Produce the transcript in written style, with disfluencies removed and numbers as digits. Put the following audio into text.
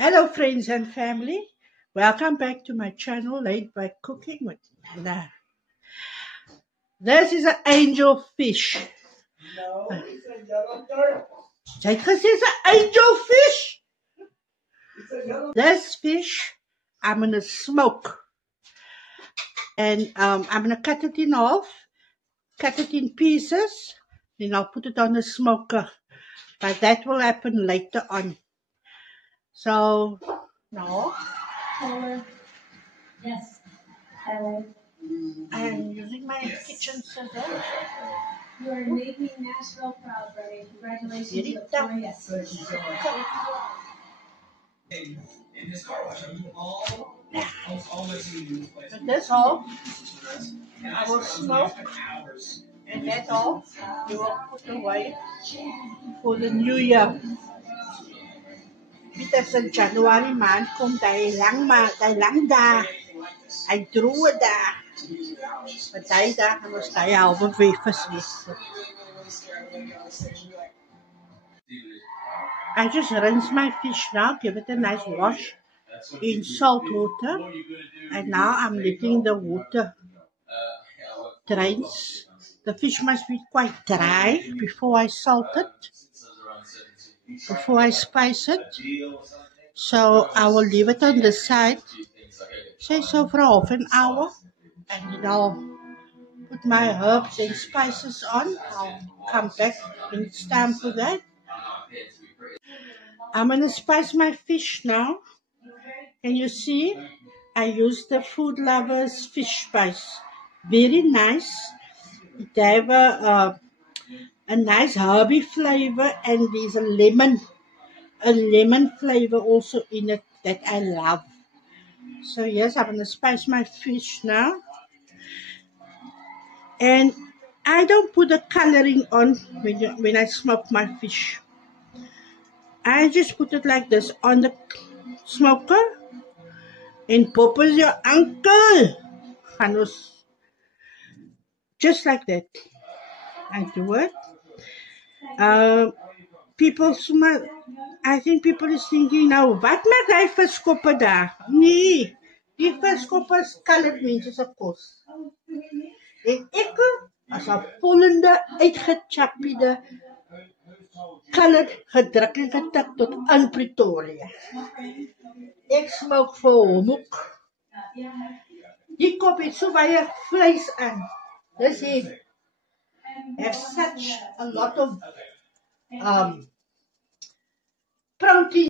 Hello friends and family, welcome back to my channel Laid Back Cooking with Nana. This is an angel fish. No, it's a yellow dirt. This is an angel fish. It's a yellow. This fish I'm going to smoke, and I'm going to cut it in half, cut it in pieces, then I'll put it on the smoker, but that will happen later on. So now Yes. I'm using my kitchen scissors. You are making Nashville proud, buddy. Congratulations, Get it done. Yes. Thank you so much. In his car wash, I mean, all listening to this place. With this all, I will smoke, and that's all you will put away for the new year. Dit is in January maand komt hy lang daar, hy droe daar. Maar die dagen was hy halverwege versleten. I just rinse my fish now, give it a nice wash in salt water, and now I'm letting the water drains. The fish must be quite dry before I salt it, before I spice it. So I will leave it on the side, say so for half an hour, and then I'll put my herbs and spices on. I'll come back when it's time for that. I'm going to spice my fish now. And you see, I use the Food Lovers fish spice. Very nice. It have a nice herby flavor, and there's a lemon flavor also in it that I love. So yes, I'm going to spice my fish now. And I don't put the coloring on when I smoke my fish. I just put it like this on the smoker. And Pop is your uncle. Just like that. I do it. I think people is thinking now, wat maak hy viskoppe daar? Nee, die viskoppe is colored mense se kos. En ek as 'n volgende uitgechappide colored gedruk en getik tot in Pretoria. Ek smoke vir homok. Die kop het so baie vleis in. Dis hy have such a lot of protein